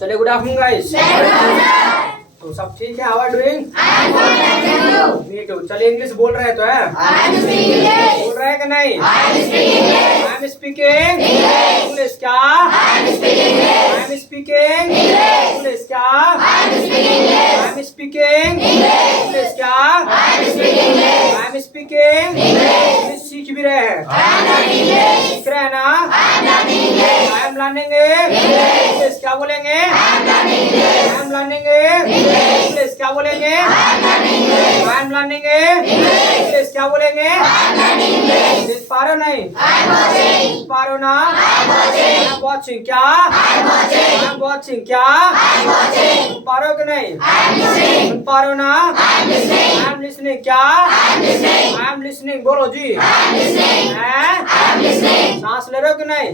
चलिए good afternoon guys. तो सब ठीक है? How are doing? नीट। चलिए इंग्लिश बोल रहे तो है, बोल रहे हैं कि नहीं? I am speaking English. क्या? I am speaking English. क्या? I am speaking English. क्या? I am speaking English. सीख भी रहे हैं, सीख रहे हैं ना? I am learning English. क्या बोलेंगे? I am learning English. क्या बोलेंगे? I am learning English. क्या बोलेंगे? देख पा रहे हो नहीं? देख पा रहे हो ना? I am watching. क्या? I am watching. क्या? सुन पा रहे हो कि नहीं? सुन पा रहे हो ना? I am listening. क्या? I am listening. बोलो जी। सांस ले रहे हो कि नहीं?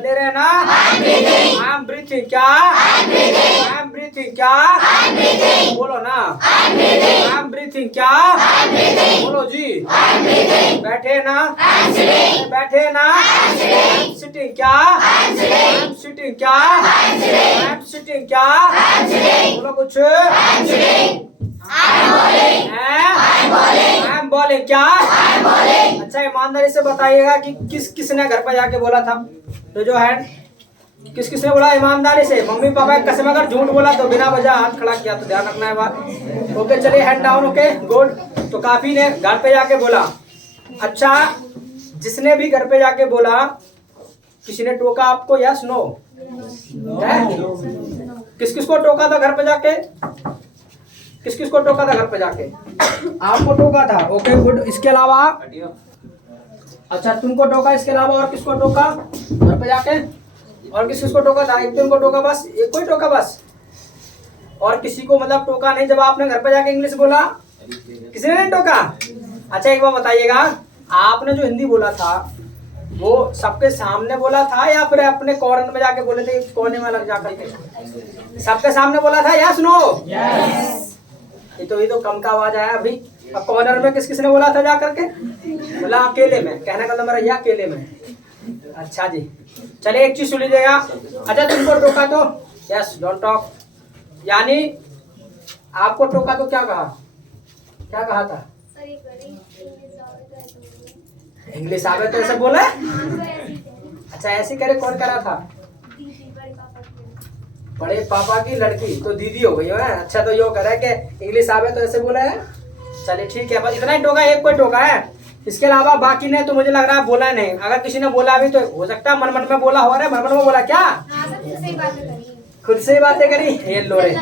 ले रहे हैं ना? I am breathing. क्या? I am breathing. क्या? बोलो ना। I am breathing. क्या? बोलो जी। बैठे ना? बैठे ना? सिटिंग। क्या? I am sitting. क्या? I am sitting. क्या? बोलो कुछ। I am bowling. क्या? अच्छा ईमानदारी से बताइएगा कि किसने घर पर जाके बोला था? तो जो है किसने बोला ईमानदारी से? मम्मी पापा की कसम। अगर झूठ बोला तो बिना वजह हाथ खड़ा किया तो ध्यान रखना है बात। ओके चलिए हैंड डाउन। Okay good. तो काफी ने घर पे जाके बोला। अच्छा जिसने भी घर पे जाके बोला, किसी ने टोका आपको? Yes no? किस किस को टोका था घर पे जाके? किस किस को टोका था घर पे जाके? आपको टोका था। Okay good. इसके अलावा अच्छा तुमको टोका, इसके अलावा और किसको टोका घर पे जाके? और किस किस को टोका था? एक तुमको टोका बस? एक कोई टोका बस? और किसी को मतलब टोका नहीं जब आपने घर पे जाके इंग्लिश बोला? किसी ने नहीं टोका? अच्छा एक बार बताइएगा, आपने जो हिंदी बोला था वो सबके सामने बोला था या फिर अपने कॉर्नर में जाके बोले थे, कोने में लग जाकर के? सबके सामने बोला था? Yes no? ये तो कम का आवाज आया अभी। अब कॉर्नर में किस किसने बोला था जाकर के? बोला अकेले में। कहने का नंबर है अकेले में। अच्छा जी चलिए एक चीज सुन लीजिएगा। अच्छा तुमको टोका तो? Yes don't talk. यानी आपको टोका तो क्या कहा? क्या कहा था? इंग्लिश आवे तो ऐसे बोले? अच्छा ऐसे करे? कौन करा था? बड़े पापा की लड़की तो दीदी हो गई है। अच्छा तो यो करे कि इंग्लिश आवे तो ऐसे बोले है। चलिए ठीक है, बस इतना ही टोका, एक कोई टोका है। इसके अलावा बाकी ने तो मुझे लग रहा है बोला नहीं। अगर किसी ने बोला भी तो हो सकता है मन मन में बोला हो रहा है। मन मन में बोला क्या? खुद से ही बातें करी ये लोरे।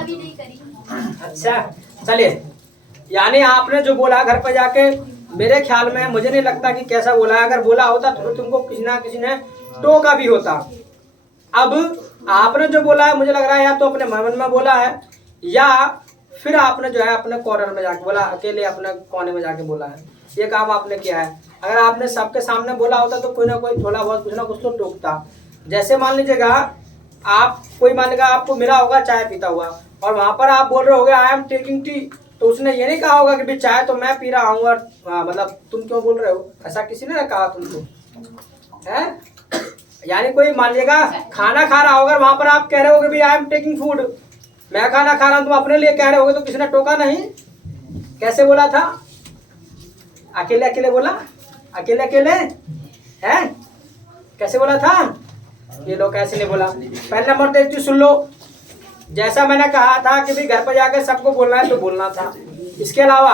अच्छा चलिए, यानी आपने जो बोला घर पर जाके, मेरे ख्याल में मुझे नहीं लगता कि कैसा बोला है। अगर बोला होता तो तुमको किसी ना किसी ने टोका भी होता। अब आपने जो बोला है मुझे लग रहा है या तो अपने मन में बोला है या फिर आपने जो है अपने कॉर्नर में जाके बोला, अकेले अपने कोने में जाके बोला है। ये काम आपने किया है। अगर आपने सबके सामने बोला होता तो कोई ना कोई थोड़ा बहुत कुछ ना कुछ तो टोकता। जैसे मान लीजिएगा आप, कोई मान लीजिएगा आपको मिला होगा चाय पीता हुआ और वहां पर आप बोल रहे होगे आई एम टेकिंग टी, तो उसने ये नहीं कहा होगा कि भाई चाय तो मैं पी रहा हूँ और मतलब तुम क्यों बोल रहे हो? ऐसा किसी ने कहा तुमको है? यानी कोई मान लीजिएगा खाना खा रहा होगा, वहां पर आप कह रहे होगे भाई आई एम टेकिंग फूड, मैं खाना खा रहा हूँ, तुम अपने लिए कह रहे होगे तो किसी ने टोका नहीं? कैसे बोला था? अकेले अकेले बोला? अकेले अकेले है? कैसे बोला था? ये लोग कैसे नहीं बोला? पहले नंबर तो एक चीज सुन लो, जैसा मैंने कहा था कि भाई घर पर जाके सबको बोलना है तो बोलना था। इसके अलावा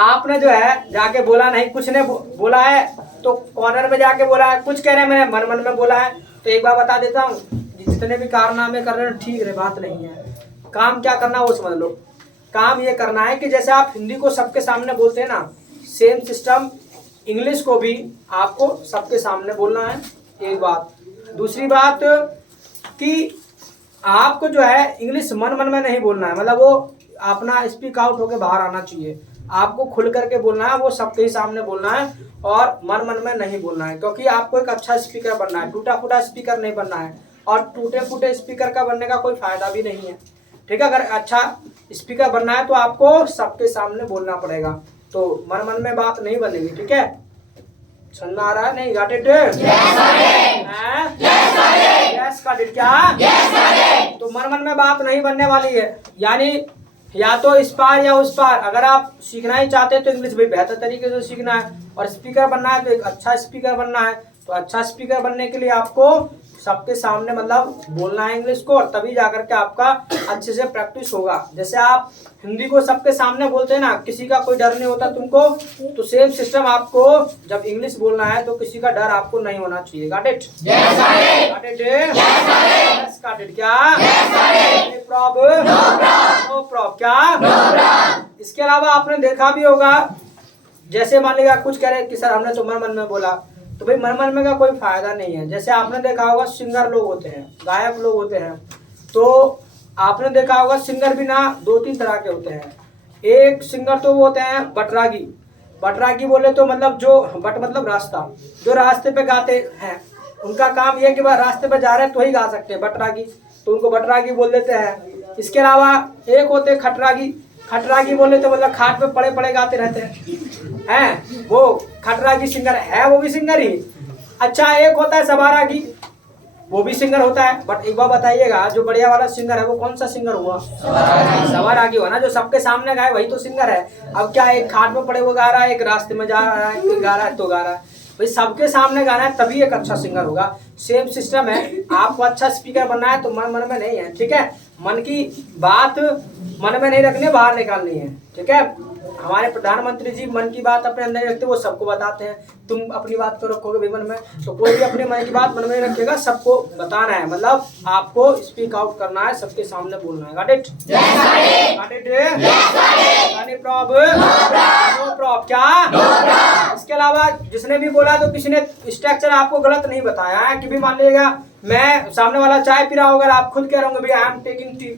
आपने जो है जाके बोला नहीं, कुछ ने बोला है तो कॉर्नर में जाके बोला है, कुछ कह रहे हैं मैंने मन मन में बोला है। तो एक बार बता देता हूँ, जितने भी कारनामे कर रहे हैं ठीक है, बात नहीं है। काम क्या करना वो समझ लो। काम ये करना है कि जैसे आप हिंदी को सबके सामने बोलते हैं ना, सेम सिस्टम इंग्लिश को भी आपको सबके सामने बोलना है। एक बात। दूसरी बात कि आपको जो है इंग्लिश मन मन में नहीं बोलना है, मतलब वो अपना स्पीक आउट होके बाहर आना चाहिए। आपको खुल करके बोलना है, वो सबके ही सामने बोलना है और मन मन में नहीं बोलना है, क्योंकि आपको एक अच्छा स्पीकर बनना है। टूटा फूटा स्पीकर नहीं बनना है और टूटे फूटे स्पीकर का बनने का कोई फायदा भी नहीं है। ठीक है, अगर अच्छा स्पीकर बनना है तो आपको सबके सामने बोलना पड़ेगा, तो मन मन में बात नहीं बनेगी। ठीक है, समझ में आ रहा है? नहीं? Got it? Yes got it क्या? तो मन मन में बात नहीं बनने वाली है, यानी या तो इस पार या उस पार। अगर आप सीखना ही चाहते हैं तो इंग्लिश भी बेहतर तरीके से सीखना है, और स्पीकर बनना है तो एक अच्छा स्पीकर बनना है। तो अच्छा स्पीकर बनने के लिए आपको सबके सामने मतलब बोलना है इंग्लिश को, और तभी जाकर के आपका अच्छे से प्रैक्टिस होगा। जैसे आप हिंदी को सबके सामने बोलते हैं ना, किसी का कोई डर नहीं होता तुमको, तो सेम सिस्टम आपको जब इंग्लिश बोलना है तो किसी का डर आपको नहीं होना चाहिए। Got it? Got it? Yes got it क्या? No problem? नो प्रॉब्लम क्या? इसके अलावा आपने देखा भी होगा, जैसे मान लीजिए कुछ कह रहे कि सर हमने तो मन मन में बोला, तो भाई मन मन में का कोई फायदा नहीं है। जैसे आपने देखा होगा सिंगर लोग होते हैं, गायक लोग होते हैं, तो आपने देखा होगा सिंगर भी ना 2-3 तरह के होते हैं। एक सिंगर तो वो होते हैं बटरागी। बटरागी बोले तो मतलब जो बट मतलब रास्ता, जो रास्ते पे गाते हैं, उनका काम ये है कि वह रास्ते पे जा रहे हैं तो ही गा सकते हैं बटरागी, तो उनको बटरागी बोल देते हैं। इसके अलावा एक होते हैं खटरागी। खटरागी बोले तो मतलब खाट पे पड़े पड़े गाते रहते हैं, वो खटरागी सिंगर है, वो भी सिंगर ही। अच्छा, एक होता है सवारागी, वो भी सिंगर होता है। बट एक बार बताइएगा, जो बढ़िया वाला सिंगर है वो कौन सा सिंगर हुआ? सवारागी हुआ ना, जो सबके सामने गाए वही तो सिंगर है। अब क्या एक खाट में पड़े वो गा रहा है, एक रास्ते में जा रहा है, एक गा रहा है तो गा रहा है, भाई सबके सामने गाना है तभी एक अच्छा सिंगर होगा। सेम सिस्टम है, आपको अच्छा स्पीकर बनना है तो मन मन में नहीं है, ठीक है? मन की बात मन में नहीं रखनी, बाहर निकालनी है, ठीक है? हमारे प्रधानमंत्री जी मन की बात अपने अंदर रखते, वो सबको बताते हैं। तुम अपनी बात को रखोगे भी मन में, तो कोई भी अपने मन की बात मन में रखेगा, सबको बताना है, मतलब आपको स्पीक आउट करना है, सबके सामने बोलना है। Got it? Got it? Any problem? No problem क्या? इसके अलावा जिसने भी बोला तो किसी ने स्ट्रक्चर आपको गलत नहीं बताया है कि भी मान लीजिएगा मैं सामने वाला चाय पी रहा होगा, आप खुद कह रहे होंगे आई एम टेकिंग टी,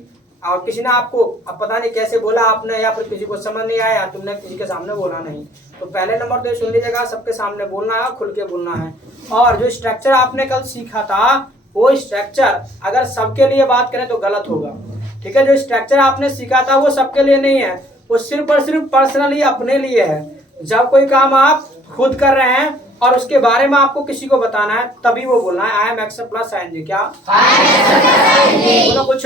और किसी ने आपको अब पता नहीं कैसे बोला आपने, या फिर किसी को समझ नहीं आया, तुमने किसी के सामने बोला नहीं, तो पहले नंबर तो सुन लीजिएगा, सबके सामने बोलना है, खुल के बोलना है। और जो स्ट्रक्चर आपने कल सीखा था, वो स्ट्रक्चर अगर सबके लिए बात करें तो गलत होगा, ठीक है? जो स्ट्रक्चर आपने सीखा था वो सबके लिए नहीं है, वो सिर्फ और सिर्फ पर्सनली अपने लिए है। जब कोई काम आप खुद कर रहे हैं और उसके बारे में आपको किसी को बताना है तभी वो बोलना है I am X plus ING. क्या बोलो कुछ?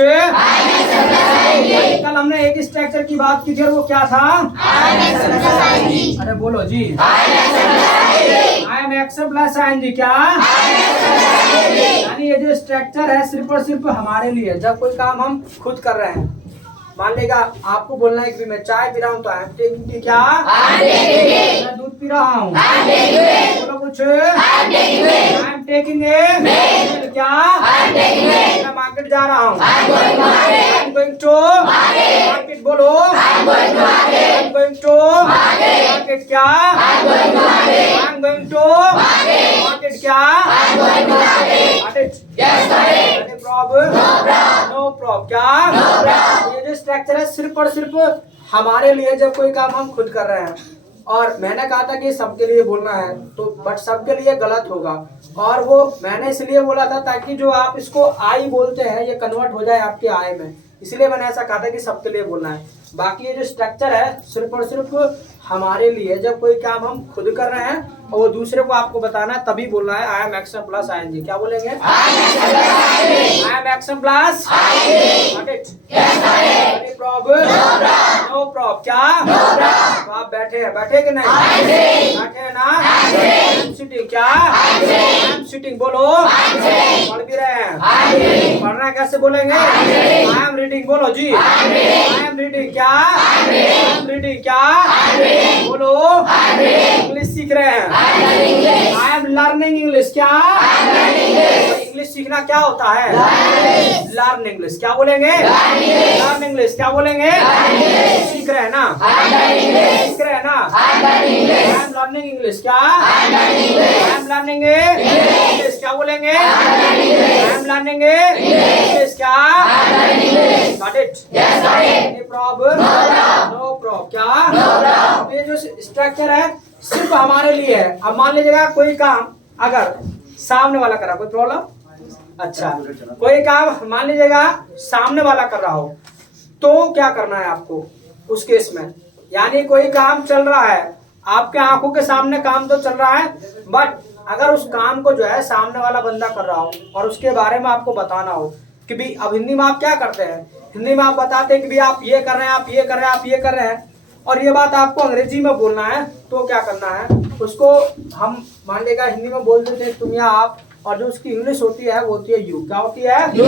कल हमने एक स्ट्रक्चर की बात की थी और वो क्या था? अरे बोलो जी, I am X plus ING. क्या यानी ये जो स्ट्रक्चर है सिर्फ और सिर्फ हमारे लिए, जब कोई काम हम खुद कर रहे हैं। मान लेगा आपको बोलना है कि मैं चाय पी रहा हूँ तो आई एम टेकिंग टी। क्या? मैं दूध पी रहा हूँ, बोलो कुछ? I am taking a. क्या? मैं मार्केट जा रहा हूँ, I am going to market. बोलो I am going to market. क्या? I am going to market. क्या? प्रॉब्लम? No problem. क्या? ये जो स्ट्रक्चर है सिर्फ और सिर्फ हमारे लिए, जब कोई काम हम खुद कर रहे हैं। और मैंने कहा था कि सबके लिए बोलना है, तो बट सबके लिए गलत होगा, और वो मैंने इसलिए बोला था ताकि जो आप इसको आई बोलते हैं ये कन्वर्ट हो जाए आपके आई में, इसलिए मैंने ऐसा कहा था कि सबके लिए बोलना है। बाकी ये जो स्ट्रक्चर है सिर्फ और सिर्फ हमारे लिए, जब कोई काम हम खुद कर रहे हैं और वो दूसरे को आपको बताना है तभी बोलना है I am action plus ING. क्या बोलेंगे? I am action plus problem? No problem. क्या? तो आप बैठे हैं, बैठे कि नहीं? बैठे हैं ना? I am sitting. क्या? I am sitting. बोलो पढ़ भी रहे हैं, पढ़ना कैसे बोलेंगे? I am reading. बोलो जी आई एम रीडिंग। क्या? I am reading. क्या? बोलो इंग्लिश सीख रहे हैं, आई एम लर्निंग इंग्लिश। क्या? इंग्लिश सीखना क्या होता है? Learn English. क्या बोलेंगे? Learn English. क्या बोलेंगे? सीख रहे हैं ना? सीख रहे हैं ना? I am learning English. क्या? I am learning English. क्या बोलेंगे? I am learning English. क्या? Got it? Any problem? No problem. क्या? ये जो स्ट्रक्चर है सिर्फ हमारे लिए है। अब मान लीजिएगा कोई काम अगर सामने वाला कर रहा, कोई प्रॉब्लम? अच्छा, कोई काम मान लीजिएगा सामने वाला कर रहा हो तो क्या करना है आपको उस केस में? यानी कोई काम चल रहा है, आपके आंखों के सामने काम तो चल रहा है, बट अगर उस काम को जो है सामने वाला बंदा कर रहा हो और उसके बारे में आपको बताना हो कि भाई अब हिंदी में आप क्या करते हैं, हिंदी में आप बताते हैं कि भाई आप ये कर रहे हैं, आप ये कर रहे हैं, आप ये कर रहे हैं, और ये बात आपको अंग्रेजी में बोलना है, तो क्या करना है, उसको हम मान लेगा हिंदी में बोल देते हैं तुम या आप, और जो उसकी इंग्लिश होती है वो होती है यू। क्या होती है? यू।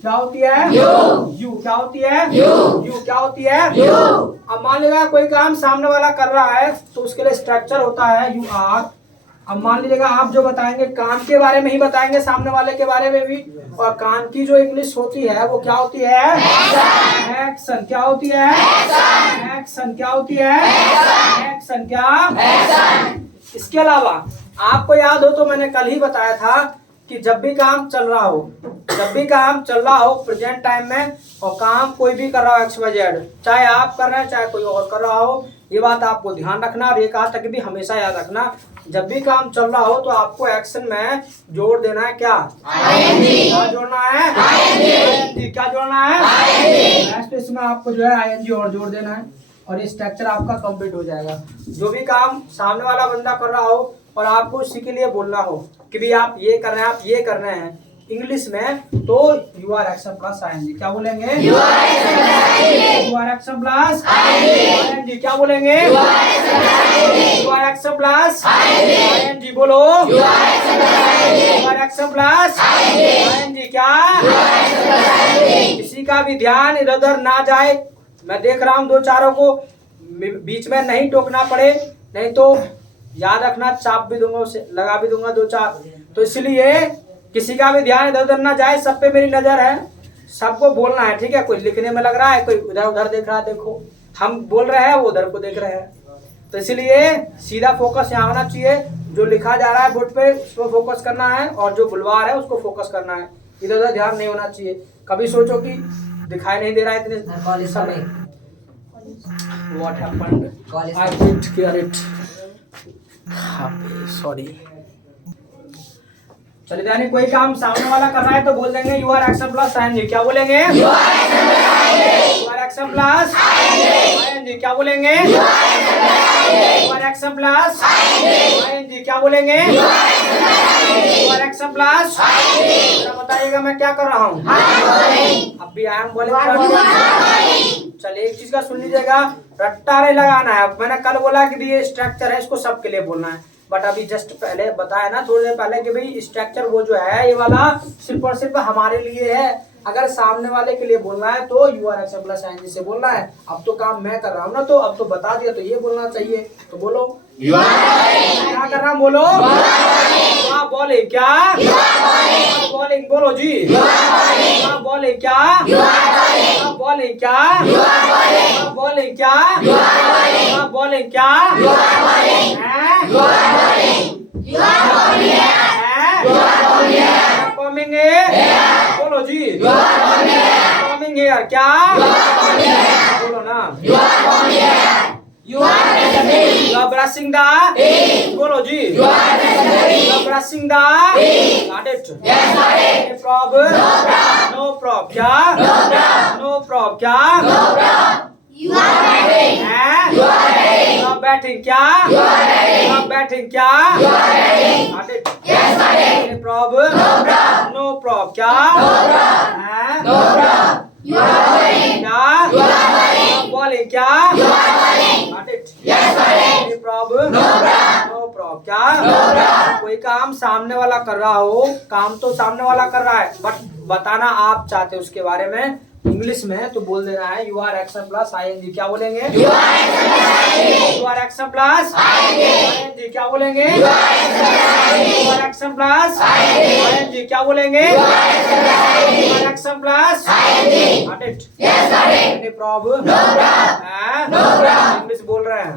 क्या होती है? यू। क्या होती है? यू। क्या होती है? अब मान लीजिएगा कोई काम सामने वाला कर रहा है तो उसके लिए स्ट्रक्चर होता है यू आर। अब मान लीजिएगा आप जो बताएंगे काम के बारे में ही बताएंगे, सामने वाले के बारे में भी, और काम की जो इंग्लिश होती है वो क्या होती है? एक्शन। क्या होती है? एक्शन। क्या होती है? एक्शन। क्या? इसके अलावा आपको याद हो तो मैंने कल ही बताया था कि जब भी काम चल रहा हो प्रेजेंट टाइम में, और काम कोई भी कर रहा हो XYZ, चाहे आप कर रहे हैं चाहे कोई और कर रहा हो, ये बात आपको ध्यान रखना। और ये कहा था कि भी हमेशा याद रखना, जब भी काम चल रहा हो तो आपको एक्शन में जोड़ देना है। क्या क्या जोड़ना है? ING। क्या जोड़ना है? इसमें आपको जो है ING और जोड़ देना है, और ये स्ट्रक्चर आपका कंप्लीट हो जाएगा। जो भी काम सामने वाला बंदा कर रहा हो और आपको उसी के लिए बोलना हो कि भी आप ये कर रहे हैं, आप ये कर रहे हैं इंग्लिश में, तो you are action plus ING। क्या बोलेंगे? You are action plus ING। क्या बोलेंगे? You are action plus ING। बोलो you are action plus ING। क्या? किसी का भी ध्यान इधर उधर ना जाए, मैं देख रहा हूँ दो चारों को, बीच में नहीं टोकना पड़े, नहीं तो याद रखना चाप भी दूंगा, उसे लगा भी दूंगा दो चार। तो इसलिए किसी का भी ध्यान इधर उधर ना जाए, सब पे मेरी नजर है, सबको बोलना है, ठीक है? कोई लिखने में लग रहा है, कोई उधर उधर देख रहा है, देखो हम बोल रहे हैं वो उधर को देख रहे हैं, तो इसलिए सीधा फोकस यहाँ होना चाहिए। जो लिखा जा रहा है बोर्ड पे उस पर फोकस करना है, और जो बुलवा रहा है उसको फोकस करना है, इधर उधर ध्यान नहीं होना चाहिए। कभी सोचो कि दिखाई नहीं दे रहा है इतने समय, What happened? I didn't hear it. Sorry. चलिए यानी कोई काम सामने वाला कर रहा है तो बोल देंगे you are action plus ING। क्या बोलेंगे? You are action plus ING। क्या बोलेंगे? You are action plus ING। क्या बोलेंगे? You are action plus. बताइएगा मैं क्या कर रहा हूँ? अब भी आई एम बोलेंगे। चलिए एक चीज का सुन लीजिएगा, रट्टा नहीं लगाना है। मैंने कल बोला कि ये स्ट्रक्चर है, इसको सबके लिए बोलना है, बट अभी जस्ट पहले बताया ना थोड़ी देर पहले कि भाई स्ट्रक्चर वो जो है ये वाला सिर्फ और सिर्फ हमारे लिए है। अगर सामने वाले के लिए बोलना है तो you are action plus ING से बोलना है। अब तो काम मैं कर रहा हूँ ना, तो अब तो बता दिया तो ये बोलना चाहिए, तो बोलो क्या कर रहा हूँ? बोलो बोले क्या? बॉलिंग। बोलो जी बोले क्या? बॉलिंग क्या? बॉलिंग क्या? बॉलिंग क्या? कमिंग है। बोलो जी कमिंग है क्या? बोलो ना। You are brushing the teeth. बोलो जी। You are brushing the teeth. Got it? Yes, got it. No problem. No problem. No problem. क्या? No problem. No problem. क्या? No problem. You are batting. You are batting. You are batting. क्या? You are batting. You are batting. क्या? You are batting. Got it? Yes, got it. No problem. No problem. No problem. क्या? No problem. No problem. You are bowling. क्या? You are bowling. Bowling. क्या? You are bowling. Got it? Yes, got it. No problem. No problem. No problem. क्या? No problem. कोई काम सामने वाला कर रहा हो, काम तो सामने वाला कर रहा है, बट बताना आप चाहते हो उसके बारे में इंग्लिश में, तो बोल देना है you are action plus ING। क्या बोलेंगे? You are action plus ING। क्या बोलेंगे? You are action plus ING। क्या बोलेंगे? You are action plus Got it? Yes, got it. Any problem? No problem. No problem. English बोल रहे हैं?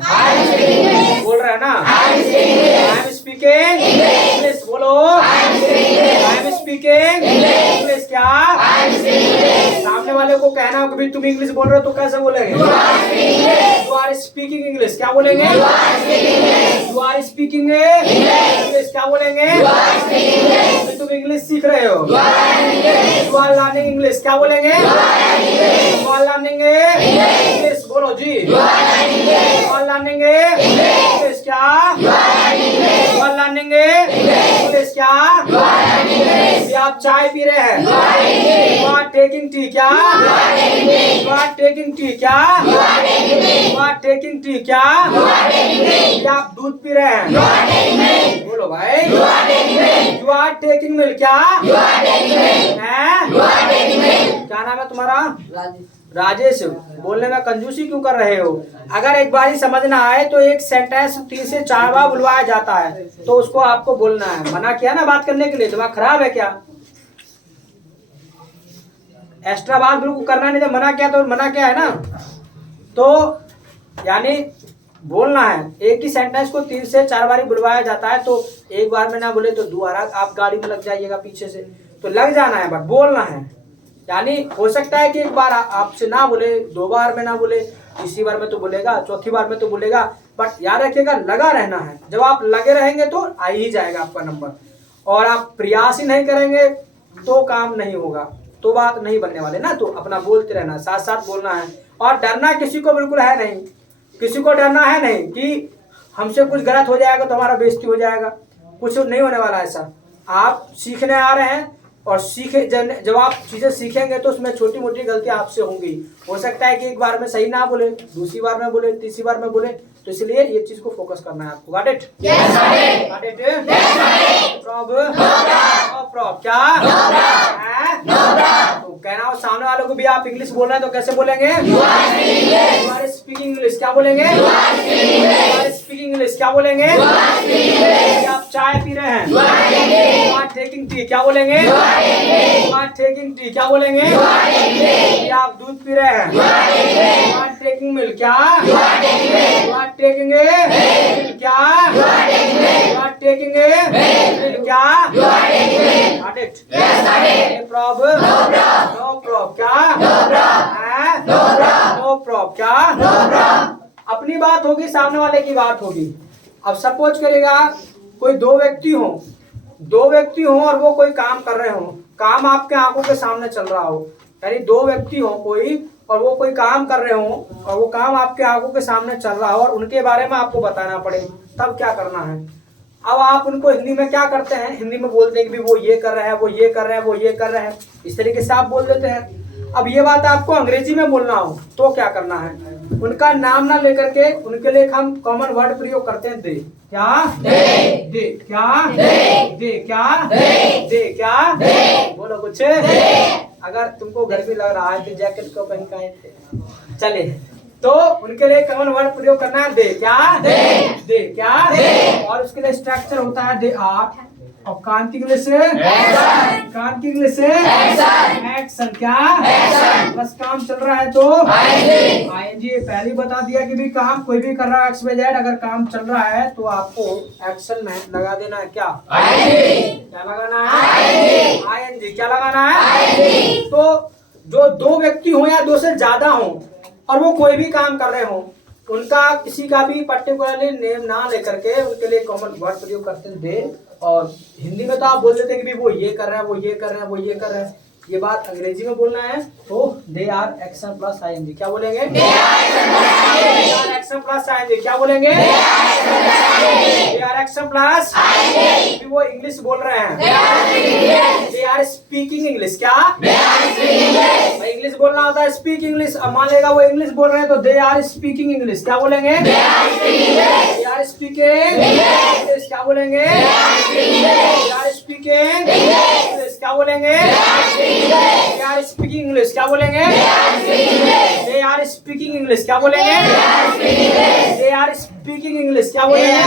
बोल रहे हैं ना? I am speaking English। बोलो I am speaking English। क्या? सामने वाले को कहना हो कि भाई तुम इंग्लिश बोल रहे हो तो कैसे बोलेंगे? You are speaking English। क्या बोलेंगे? You are speaking English। क्या बोलेंगे? तुम इंग्लिश सीख रहे हो। You are learning English। क्या बोलेंगे? You are learning English। बोलो जी। You are learning English। क्या? You are learning learning English क्या? अभी आप चाय पी रहे हैं, यू आर टेकिंग टी क्या? यू आर टेकिंग टी क्या? यू आर टेकिंग टी क्या? अभी आप दूध पी रहे हैं, बोलो भाई, यू आर टेकिंग मिल्क क्या? हैं? क्या नाम है तुम्हारा? राजेश। बोलने में कंजूसी क्यों कर रहे हो? अगर एक बार ही समझ ना आए तो एक सेंटेंस 3 से 4 बार बुलवाया जाता है, तो उसको आपको बोलना है। मना किया ना बात करने के लिए, दिमाग खराब है क्या? एक्स्ट्रा बात बिल्कुल करना नहीं, जब मना किया तो मना किया है ना, तो यानी बोलना है। एक ही सेंटेंस को 3 से 4 बार ही बुलवाया जाता है, तो एक बार में ना बोले तो दोबारा आप गाड़ी में लग जाइएगा पीछे से, तो लग जाना है, बट बोलना है। यानी हो सकता है कि एक बार आपसे ना बोले, 2 बार में ना बोले, तीसरी बार में तो बोलेगा, चौथी बार में तो बोलेगा, बट याद रखिएगा लगा रहना है। जब आप लगे रहेंगे तो आ ही जाएगा आपका नंबर, और आप प्रयास ही नहीं करेंगे तो काम नहीं होगा, तो बात नहीं बनने वाले ना। तो अपना बोलते रहना, साथ साथ बोलना है, और डरना किसी को बिल्कुल है नहीं, किसी को डरना है नहीं कि हमसे कुछ गलत हो जाएगा तो हमारा बेइज्जती हो जाएगा, कुछ नहीं होने वाला ऐसा। आप सीखने आ रहे हैं, और जब आप चीजें सीखेंगे तो उसमें छोटी मोटी गलतियां आपसे होंगी। हो सकता है कि एक बार में सही ना बोले, दूसरी बार में बोले, तीसरी बार में बोले, तो इसलिए ये चीज को फोकस करना है आपको। Got it? Got it? क्या? तो कहना हो सामने वालों को भी आप इंग्लिश बोल रहे हैं तो कैसे बोलेंगे? यू आर स्पीकिंग इंग्लिश क्या बोलेंगे? यू आर स्पीकिंग इंग्लिश क्या बोलेंगे? आप चाय पी रहे हैं, यू आर टेकिंग टी क्या बोलेंगे? यू आर टेकिंग टी क्या बोलेंगे? आप दूध पी रहे हैं, यू आर टेकिंग मिल्क क्या? यू आर टेकिंग मिल्क क्या? यू आर टेकिंग मिल्क क्या? Got it? Yes, got it. Any problem? No problem. No problem. क्या? No problem. No problem. No problem. क्या? No problem. अपनी बात होगी, सामने वाले की बात होगी। अब सपोज करेगा कोई दो व्यक्ति हो और वो कोई काम कर रहे हो, काम आपके आंखों के सामने चल रहा हो, यानी 2 व्यक्ति हो कोई, और वो कोई काम कर रहे हो और वो काम आपके आंखों के सामने चल रहा हो, और उनके बारे में आपको बताना पड़े, तब क्या करना है? अब आप उनको हिंदी में क्या करते हैं? हिंदी में बोलते हैं कि भी वो ये कर रहा है, वो ये कर रहा है, वो ये कर रहा है, इस तरीके से आप बोल देते हैं। अब ये बात आपको अंग्रेजी में बोलना हो तो क्या करना है? उनका नाम ना लेकर के उनके लिए हम कॉमन वर्ड प्रयोग करते हैं, दे क्या? दे क्या? दे क्या? दे क्या? बोलो कुछ। अगर तुमको गर्मी लग रहा है तो जैकेट को पहन का चले, तो उनके लिए कॉमन वर्ड प्रयोग करना है, दे क्या? दे क्या? और उसके लिए स्ट्रक्चर होता है दे आर, और कान की इंग्लिश से कान की इंग्लिश से एक्शन क्या? बस काम चल रहा है तो आईएनजी। पहले बता दिया कि भी काम कोई भी कर रहा है एक्स वाई जेड, अगर काम चल रहा है तो आपको एक्शन में लगा देना है क्या? क्या लगाना है? आईएनजी। क्या लगाना है? तो जो 2 व्यक्ति हो या 2 से ज्यादा हो और वो कोई भी काम कर रहे हो, उनका किसी का भी पर्टिकुलरली नेम ना लेकर के उनके लिए कॉमन वर्ड प्रयोग करते हैं दे। और हिंदी में तो आप बोल देते हैं कि भी वो ये कर रहा है, वो ये कर रहा है, वो ये कर रहा है। ये बात अंग्रेजी में बोलना है तो they are action plus ING. क्या बोलेंगे? Action plus ING. क्या बोलेंगे? They are action plus ING. वो इंग्लिश बोल रहे हैं, दे आर स्पीकिंग इंग्लिश। क्या? इंग्लिश बोलना होता है स्पीक इंग्लिश। अब मान लेगा वो इंग्लिश बोल रहे हैं तो दे आर स्पीकिंग इंग्लिश। क्या बोलेंगे? They are speaking English. क्या बोलेंगे? They are speaking English. क्या बोलेंगे? They are speaking English. क्या बोलेंगे? They are speaking English. क्या बोलेंगे? They are speaking English. क्या बोलेंगे?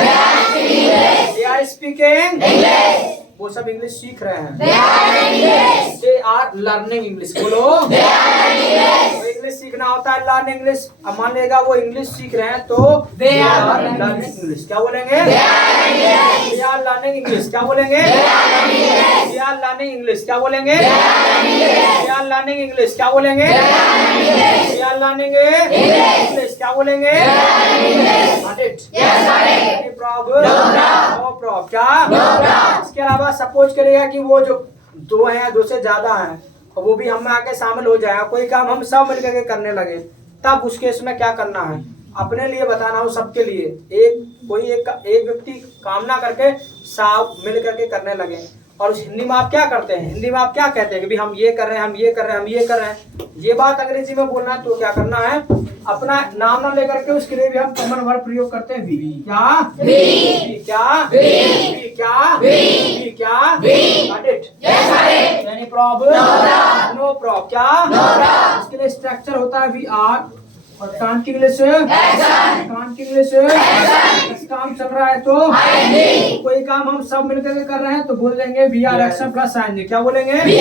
They are speaking English. वो सब इंग्लिश सीख रहे हैं, दे आर लर्निंग इंग्लिश। बोलो इंग्लिश सीखना होता है लर्न इंग्लिश। अब मान लेगा वो इंग्लिश सीख रहे हैं तो दे आर लर्निंग इंग्लिश। क्या बोलेंगे? They are learning English. क्या बोलेंगे? They are learning English. क्या बोलेंगे? They are learning English. क्या बोलेंगे? They are learning English. क्या बोलेंगे? No problem. क्या? इसके अलावा सपोज करेगा कि वो जो 2 हैं, 2 से ज्यादा हैं, और वो भी हम में आके शामिल हो जाए, कोई काम हम सब मिलकर के करने लगे, तब उस केस में क्या करना है? अपने लिए बताना हो, सबके लिए। एक व्यक्ति काम ना करके सब मिल करके करने लगे। और उस हिंदी में आप क्या करते हैं, हिंदी में आप क्या कहते हैं कि भी हम ये कर रहे हैं, हम ये कर रहे हैं, हम ये कर रहे हैं। ये बात अंग्रेजी में बोलना है तो क्या करना है, अपना नाम ना लेकर के उसके लिए भी हम कॉमन वर्ड प्रयोग करते हैं। वी क्या, वी क्या, वी क्या, वी क्या, got it? Any problem? No problem. क्या इसके लिए स्ट्रक्चर होता है, वी आर, और काम की इंग्लिश, काम की इंग्लिश, काम चल रहा है तो कोई काम हम सब मिलकर के कर रहे हैं तो बोल देंगे वी आर एक्शन प्लस आएंगे। क्या बोलेंगे? वी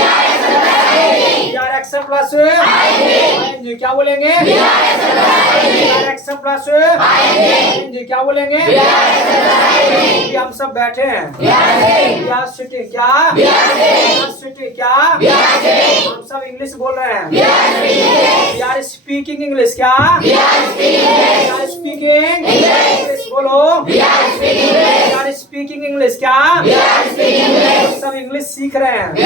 आर एक्शन प्लस आएंगे। क्या बोलेंगे? वी आर एक्शन प्लस आएंगे। क्या बोलेंगे? हम सब बैठे हैं, वी आर सिटिंग। क्या? We are sitting. क्या? हम सब इंग्लिश बोल रहे हैं, वी आर स्पीकिंग इंग्लिश। क्या? We are speaking English। बोलो, We are speaking English। क्या? हम सब इंग्लिश सीख रहे हैं, We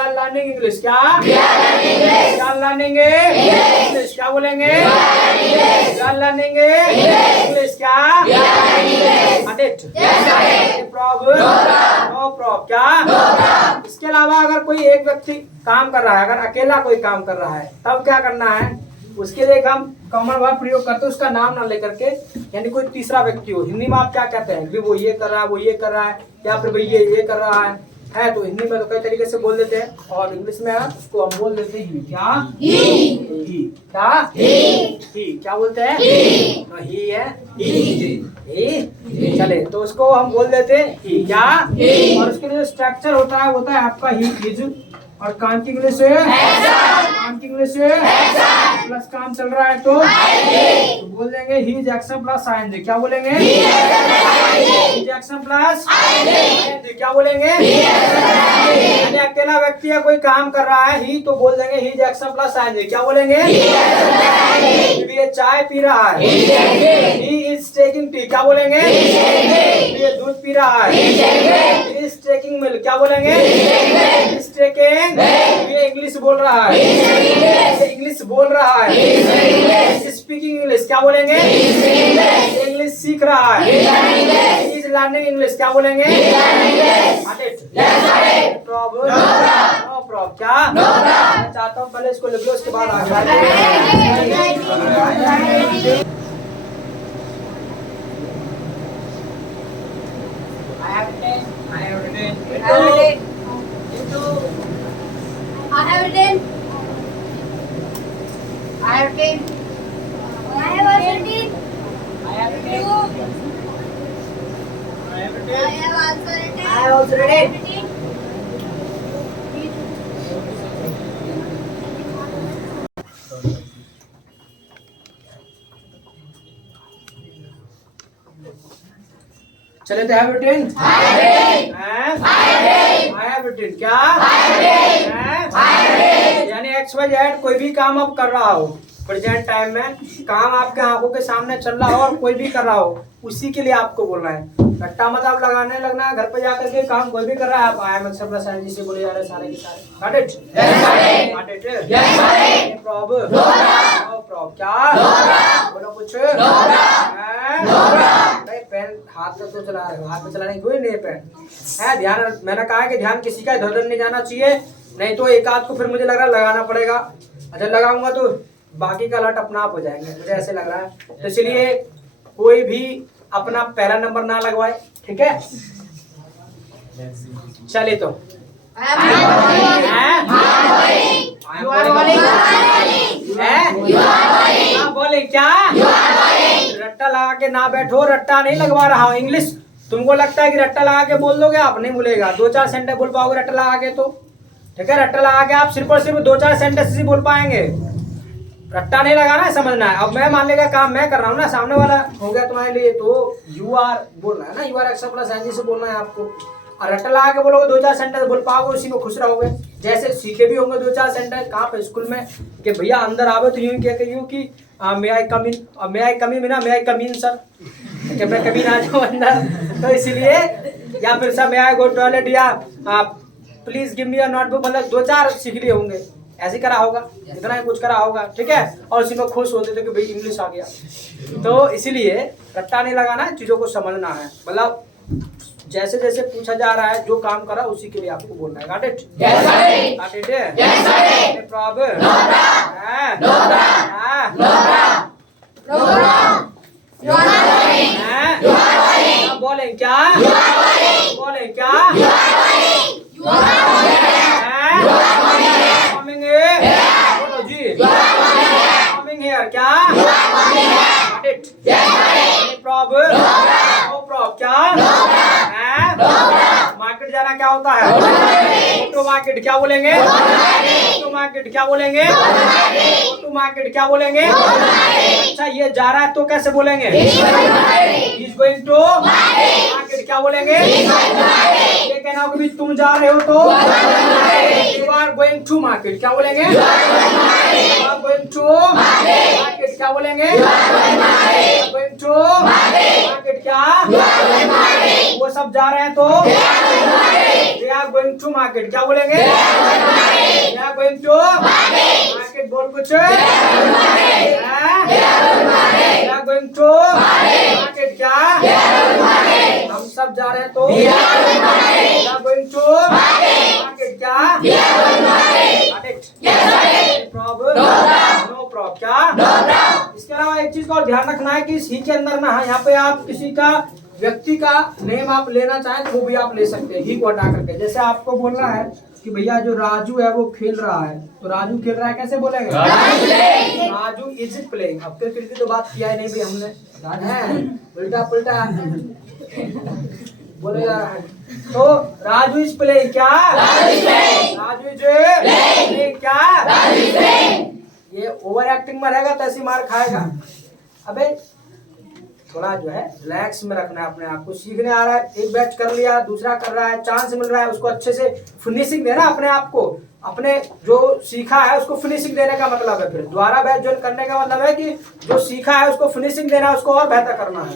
are learning English। क्या? We are learning English। क्या बोलेंगे? We are learning English। क्या? प्रॉब्लम? No problem. क्या? इसके अलावा अगर कोई एक व्यक्ति काम कर रहा है, अगर अकेला कोई काम कर रहा है, तब क्या करना है, उसके लिए हम कॉमन वर्ड प्रयोग करते हैं, उसका नाम ना लेकर के, यानी कोई तीसरा व्यक्ति हो। हिंदी में आप क्या कहते हैं, वो ये कर रहा है, वो ये कर रहा है, या फिर भाई ये कर रहा है तो हिंदी में तो कई तरीके से बोल देते हैं, और इंग्लिश में उसको हम बोल देते हैं क्या? ही। क्या? ही। क्या बोलते हैं? ही है, ही। चले तो उसको हम बोल देते हैं ही। क्या? और उसके लिए स्ट्रक्चर होता है आपका ही, हिज, और काम की इंग्लिश, काम की इंग्लिश प्लस काम चल रहा है तो बोल देंगे ही इज एक्शन प्लस आएंगे। क्या बोलेंगे? ही इज एक्शन प्लस आएंगे। क्या बोलेंगे? यानी अकेला व्यक्ति है, कोई काम कर रहा है ही, तो बोल देंगे ही इज एक्शन प्लस आएंगे। क्या बोलेंगे? ये चाय पी रहा है, ही इज टेकिंग टी। क्या बोलेंगे? ये दूध पी रहा है, ही इज टेकिंग मिल्क। क्या बोलेंगे? Is taking. ये इंग्लिश बोल रहा है, इंग्लिश बोल रहा है, स्पीकिंग इंग्लिश। क्या बोलेंगे? इंग्लिश सीख रहा है, इज लर्निंग इंग्लिश। क्या बोलेंगे? प्रॉब्लम? No problem. क्या? मैं चाहता हूँ पहले इसको लिख लो, उसके बाद आगे। I have written. I have written. I have written. I have written. I have written. I have also written. I have also written. चले तो have written. I have written. क्या? यानी XYZ कोई भी काम आप कर रहा हो, प्रेजेंट टाइम में काम आपके आंखों के सामने चल रहा हो और कोई भी कर रहा हो, उसी के लिए आपको बोलना है। रट्टा मत आप लगाने लगना है, घर पे जाकर के काम कोई भी कर रहा है, आप आई एम एक्शन से बोले जा रहे सारे के सारे। Got it? Got it? Yes. Problem? No problem. क्या? बोलो कुछ। पेन हाथ में तो चला रहे हो, हाथ में चलाने की कोई नहीं है पेन है। ध्यान, मैंने कहा कि ध्यान किसी का इधर उधर नहीं जाना चाहिए, नहीं तो एक आध को फिर मुझे लग रहा है लगाना पड़ेगा। अच्छा लगाऊंगा तो बाकी का लट अपना आप हो जाएंगे, मुझे ऐसे लग रहा है। तो इसलिए कोई भी अपना पहला नंबर ना लगवाए, ठीक है? चलिए तो बोले क्या? रट्टा लगा के ना बैठो, रट्टा नहीं लगवा रहा हूँ। इंग्लिश तुमको लगता है कि रट्टा लगा के बोल दोगे, आप नहीं बोलेगा। 2-4 सेंटेंस बोल पाओगे रट्टा लगा के तो, ठीक है? रट्टा लगा के आप सिर्फ और सिर्फ 2-4 सेंटेंस ही बोल पाएंगे, रट्टा नहीं लगाना है, समझना है। अब मैं मान लेगा काम मैं कर रहा हूँ ना, सामने वाला हो गया तुम्हारे लिए, तो यू आर बोलना है ना, you are action plus ING से बोलना है आपको। और रट्टा लगा के बोलोगे 2-4 सेंटेंस बोल पाओगे, उसी में खुश रहोगे। जैसे सीखे भी होंगे 2-4 सेंटेंस कहाँ पे, स्कूल में, कि भैया अंदर आवे तो यूं क्या करियो कि मे आई कम इन, मे आई कम इन, मे आई कम इन सर, कि मैं कभी ना जाऊँ अंदर, तो इसलिए, या फिर सर मे आई गो टॉयलेट, या please give me a notebook, मतलब 2-4 सीख लिए होंगे। ऐसे करा होगा, इतना ही कुछ करा होगा, ठीक है। और उसी में खुश होते थे कि भाई इंग्लिश आ गया। तो इसीलिए रट्टा नहीं लगाना है, चीज़ों को समझना है। मतलब जैसे जैसे पूछा जा रहा है, जो काम करा उसी के लिए आपको बोलना है। Got it? Yes, sir. Got it? Yes, sir. No problem? No problem. No problem. No problem. No problem. You are not worrying. You are worrying. बोले क्या? You are worrying. बोले क्या? You are worrying. You are worrying. You are worrying. Coming here, बोलो जी। You are worrying. Coming here क्या? You are worrying. Got it? Yes, sir. No problem? No problem. No problem क्या? No problem. No problem. Market जाना क्या होता है? Auto market क्या बोलेंगे? ऑटो मार्केट क्या बोलेंगे? ऑटो मार्केट क्या बोलेंगे? अच्छा ये जा रहा है तो कैसे बोलेंगे? इज गोइंग टू मार्केट क्या बोलेंगे? ये कहना कि तुम जा रहे हो तो you are going to market क्या बोलेंगे? You are going to market क्या बोलेंगे? गोइंग टू मार्केट क्या? वो सब जा रहे हैं तो they are going to market क्या बोलेंगे? they are going to market बोल कुछ? they are going to market क्या? हम सब जा रहे हैं तो they are going to market क्या? प्रॉब्लम? नो प्रॉब्लम क्या? इसके अलावा एक चीज का और ध्यान रखना है कि इस ही के अंदर ना यहाँ पे आप किसी का व्यक्ति का नेम आप लेना चाहें तो वो भी आप ले सकते हैं, ही को हटा करके। जैसे आपको बोलना है कि भैया जो राजू है वो खेल रहा है, तो राजू खेल रहा है कैसे बोलेंगे? Raju is playing. अब फिर की तो बात किया है नहीं भी हमने, उल्टा पुल्टा बोले जा रहा है। तो राजू इज प्लेइंग क्या? राजू इज प्लेइंग क्या? ये ओवर एक्टिंग में रहेगा तो ऐसी मार खाएगा। अबे थोड़ा जो है रिलैक्स में रखना है अपने आप को। सीखने आ रहा है, एक बैच कर लिया, दूसरा कर रहा है, चांस मिल रहा है, उसको अच्छे से फिनिशिंग देना अपने आप को। अपने जो सीखा है उसको फिनिशिंग देने का मतलब है, फिर दोबारा बैच ज्वाइन करने का मतलब है कि जो सीखा है उसको फिनिशिंग देना है, उसको और बेहतर करना है।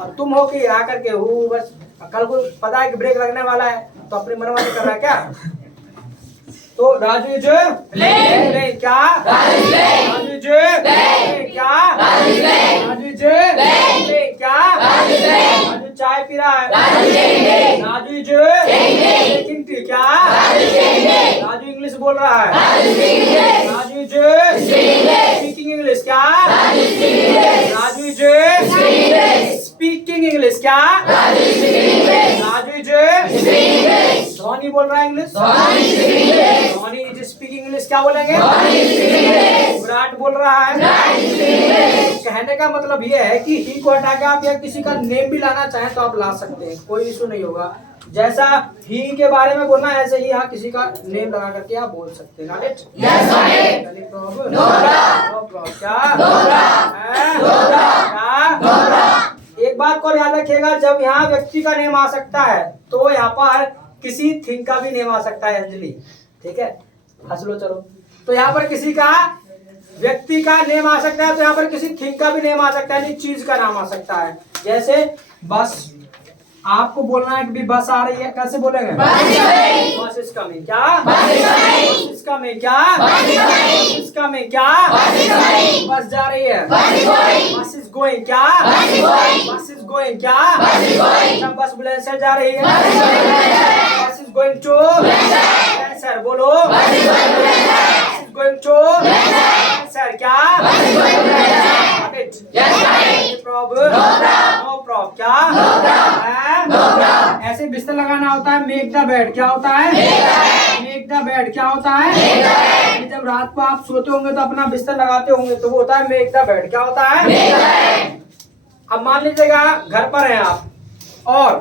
और तुम हो कि आकर के हो बस कल को पता है कि ब्रेक लगने वाला है तो अपनी मनमानी कर रहा है क्या? तो राजू जो क्या? राजू जो क्या? राजू जो क्या? राजू चाय पी रहा है। राजू जो ड्रिंकिंग टी क्या? राजू इंग्लिश बोल रहा है। राजू जो स्पीकिंग इंग्लिश क्या? राजू जो स्पीकिंग इंग्लिश क्या? राजू जो धोनी बोल रहा है English. Dhoni is speaking English क्या बोलेंगे? विराट बोल रहा है। कहने का मतलब ये है कि ही को हटा के आप या किसी का नेम भी लाना चाहें तो आप ला सकते हैं, कोई इशू नहीं होगा। जैसा ही के बारे में बोलना है ऐसे ही यहाँ किसी का नेम लगा करके आप बोल सकते हैं। एक बात को याद रखिएगा, जब यहाँ व्यक्ति का नेम आ सकता है तो यहाँ पर किसी थिंग का भी नेम आ सकता है। अंजलि ठीक है, हंस लो चलो। तो यहाँ पर किसी का व्यक्ति का नेम आ सकता है, तो यहाँ पर किसी थिंग का भी नेम आ सकता है, यानी चीज का नाम आ सकता है। जैसे बस, आपको बोलना है कि भी बस आ रही है, कैसे बोलेंगे? बस इज कमिंग क्या? बस इज कमिंग क्या? बस इज कमिंग क्या? बस जा रही है। बस इज गोइंग क्या? बस इज गोइंग क्या? बस बुलंदशहर जा रही है। बस इज गोइंग टू बुलंदशहर, बोलो गोइंग टू बुलंदशहर क्या? प्रॉब्लम? नो प्रॉब्लम क्या? ऐसे बिस्तर लगाना होता है, मेक द बेड क्या होता है? मेक द बेड क्या होता है? जब रात को आप सोते होंगे तो अपना बिस्तर लगाते होंगे तो वो होता है मेक द बेड क्या होता है? अब मान लीजिएगा घर पर हैं आप और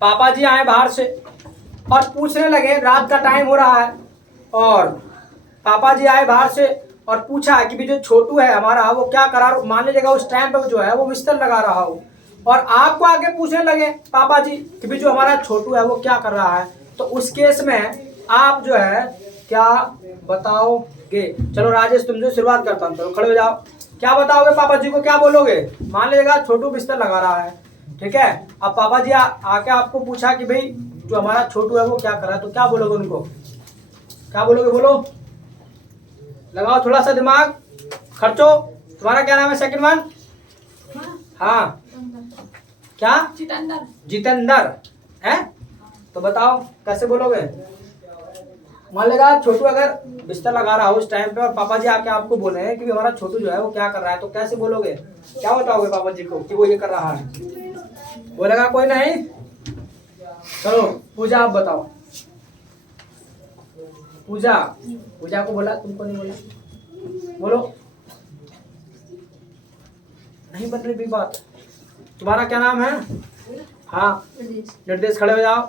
पापा जी आए बाहर से और पूछने लगे, रात का टाइम हो रहा है और पापा जी आए बाहर से और पूछा कि भी जो छोटू है हमारा वो क्या करा। मान लीजिएगा उस टाइम पे जो है वो बिस्तर लगा रहा हो और आपको आके पूछने लगे पापा जी कि भी जो हमारा छोटू है वो क्या कर रहा है, तो उस केस में आप जो है क्या बताओगे? चलो राजेश तुम जो शुरुआत करता हूँ, चलो खड़े हो जाओ। क्या बताओगे पापा जी को, क्या बोलोगे? मान लीजिएगा छोटू बिस्तर लगा रहा है, ठीक है। अब पापा जी आके आपको पूछा कि भाई जो हमारा छोटू है वो क्या कर रहा है, तो क्या बोलोगे उनको? क्या बोलोगे? बोलो लगाओ थोड़ा सा दिमाग खर्चो। तुम्हारा क्या नाम है सेकंड वन? हाँ क्या? जितेंद्र है। तो बताओ कैसे बोलोगे? मान लेगा छोटू अगर बिस्तर लगा रहा हो उस टाइम पे और पापा जी आके आपको बोले हैं कि हमारा छोटू जो है वो क्या कर रहा है, तो कैसे बोलोगे? क्या बताओगे पापा जी को कि वो ये कर रहा है? बोलेगा कोई नहीं? चलो पूजा आप बताओ। पूजा पूजा को बोला, तुमको नहीं बोला? बोलो। नहीं बन रही बात। तुम्हारा क्या नाम है? हाँ निर्देश, खड़े हो जाओ।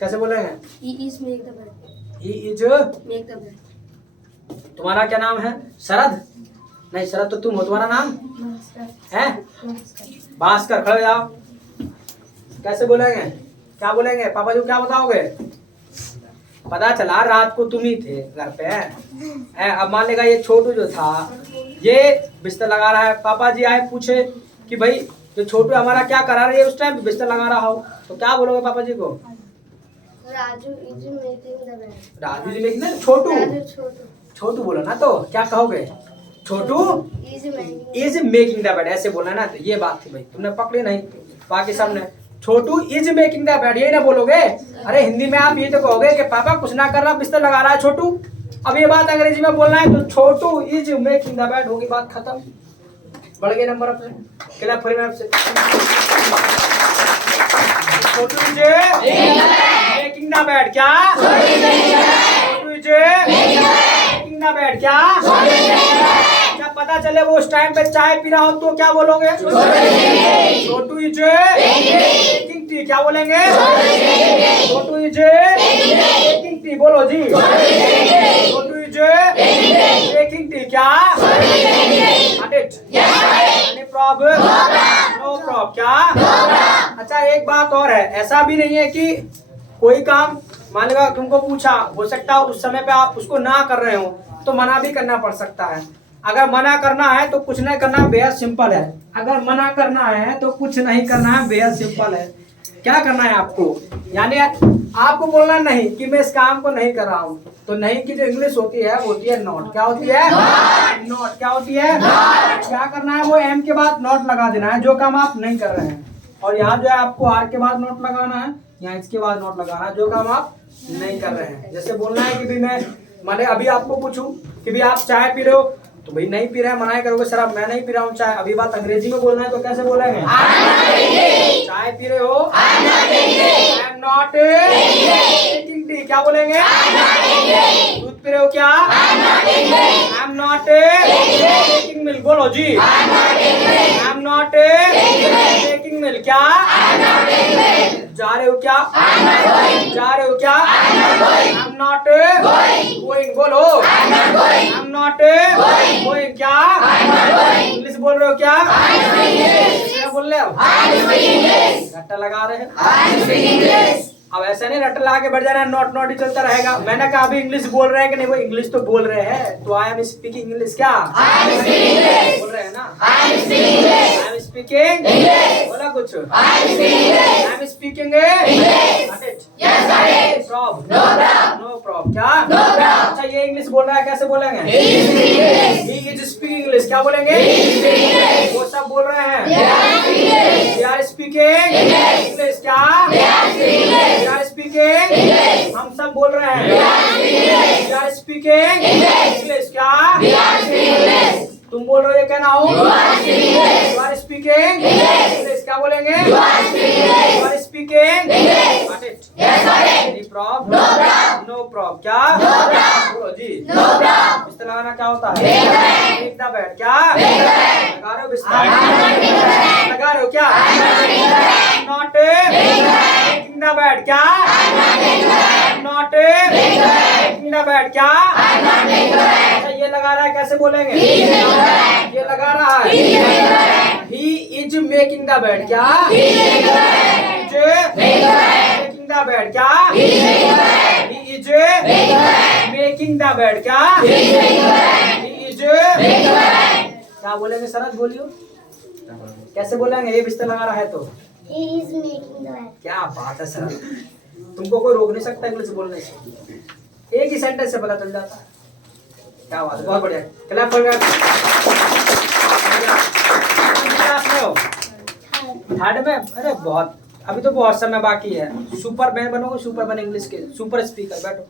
कैसे बोलेंगे? He is make the bed. He is. Make the bed. तुम्हारा क्या नाम है? शरद? नहीं शरद तो तुम हो। तुम्हारा नाम है? भास्कर। खड़े हो जाओ। कैसे बोलेंगे? क्या बोलेंगे? पापा जी को क्या बताओगे? पता चला रात को तुम ही थे घर पे है। अब मान लेगा ये छोटू जो था ये बिस्तर लगा रहा है, पापा जी आए पूछे कि भाई जो छोटू हमारा क्या करा रहा है उस टाइम बिस्तर लगा रहा हो, तो क्या बोलोगे पापा जी को? Raju is making the bed. Raju ji लेकिन छोटू Raju छोटू छोटू बोलो ना, तो क्या कहोगे? छोटू is making. Is making the bed ऐसे बोला ना, तो ये बात थी भाई, तुमने पकड़ी नहीं। बाकी सबने छोटू इज मेकिंग द बेड ये ना बोलोगे। अरे हिंदी में आप ये तो कहोगे कि पापा कुछ ना कर रहा बिस्तर लगा रहा है छोटू। अब ये बात अंग्रेजी में बोलना है तो छोटू इज मेकिंग द बेड होगी, बात खत्म। बढ़ गए नंबर अपने क्लैप फॉर हिम से। छोटू इज मेकिंग द बेड क्या? छोटू इज मेकिंग द बेड क्या? क्या पता चले वो उस टाइम पे चाय पी रहा हो तो क्या बोलोगे? छोटू इज मेकिंग टी, क्या बोलेंगे? छोटू इज मेकिंग टी, बोलो जी। छोटू इज मेकिंग टी क्या? Any problem? नो प्रॉब्लम क्या? अच्छा एक बात और है, ऐसा भी नहीं है कि कोई काम मान लो तुमको पूछा, हो सकता है उस समय पे आप उसको ना कर रहे हो तो मना भी करना पड़ सकता है। अगर मना करना है तो कुछ नहीं करना, बेहद सिंपल है। अगर मना करना है तो कुछ नहीं करना है, बेहद सिंपल है। क्या करना है आपको? यानी आपको बोलना नहीं कि मैं इस काम को नहीं कर रहा हूँ, तो नहीं की जो इंग्लिश होती है वो होती है नॉट। क्या होती है? नॉट। क्या होती है? क्या करना है? वो एम के बाद नॉट लगा देना है जो काम आप नहीं कर रहे हैं, और यहाँ जो है आपको आर के बाद नॉट लगाना है, यहाँ इसके बाद नॉट लगाना है जो काम आप नहीं कर रहे हैं। जैसे बोलना है कि भाई मैं माने अभी आपको पूछूं कि भाई आप चाय पी रहे हो, तो भाई नहीं पी रहे हैं मना करोगे सर अब मैं नहीं पी रहा हूँ चाय। अभी बात अंग्रेजी में बोलना है तो कैसे बोलेंगे? चाय पी रहे हो? I am not taking tea, क्या बोलेंगे? दूध पी रहे हो क्या? I am not taking milk, बोलो जी। I am not taking milk क्या? जा रहे हो क्या? जा रहे हो क्या? आई एम नॉट गोइंग, बोलो। आई एम नॉट गोइंग क्या? इंग्लिश बोल रहे हो क्या? क्या बोल रहे हो? रट्टा लगा रहे हैं। अब ऐसा नहीं रट्टा लगा के बैठ जाना, नॉट नॉट ही चलता रहेगा। मैंने कहा अभी इंग्लिश बोल रहे हैं कि नहीं? वो इंग्लिश तो बोल रहे हैं, तो आई एम स्पीकिंग इंग्लिश क्या? बोल रहे हैं ना? आई एम स्पीकिंग, बोला कुछ? I am speaking no problem क्या? अच्छा ये इंग्लिश बोल रहा है, कैसे बोलेंगे? ही इज स्पीकिंग इंग्लिश, क्या बोलेंगे? वो सब बोल रहे हैं दे आर स्पीकिंग इंग्लिश क्या? दे आर स्पीकिंग, हम सब बोल रहे हैं दे आर स्पीकिंग इंग्लिश क्या? तुम बोल रहे हो ये कहना हो यू आर स्पीकिंग इंग्लिश, क्या बोलेंगे? You are speaking any problem? No problem क्या? बोलो जी। बिस्तर लगाना क्या होता है? मेक द बेड क्या? लगा रहे हो बिस्तर? लगा रहे हो क्या? नॉट मेकिंग द बेड क्या? नॉट मेकिंग द बेड क्या? अच्छा ये लगा रहा है, कैसे बोलेंगे? ये लगा रहा है he is making the bed क्या? इज मेकिंग द बेड क्या? He is making the bed क्या? ही इज क्या बोलेंगे सरद? बोलियो कैसे बोलेंगे? ये बिस्तर लगा रहा है तो He is making the bed. क्या बात है सर, तुमको कोई रोक नहीं सकता इंग्लिश बोलने से, एक ही सेंटेंस से पता चल जाता है। क्या बात है, बहुत बढ़िया। क्लैप फॉर क्लास में हो? थर्ड में? अरे बहुत, अभी तो बहुत समय बाकी है। सुपरमैन बनोगे, सुपरमैन इंग्लिश के सुपर स्पीकर। बैठो।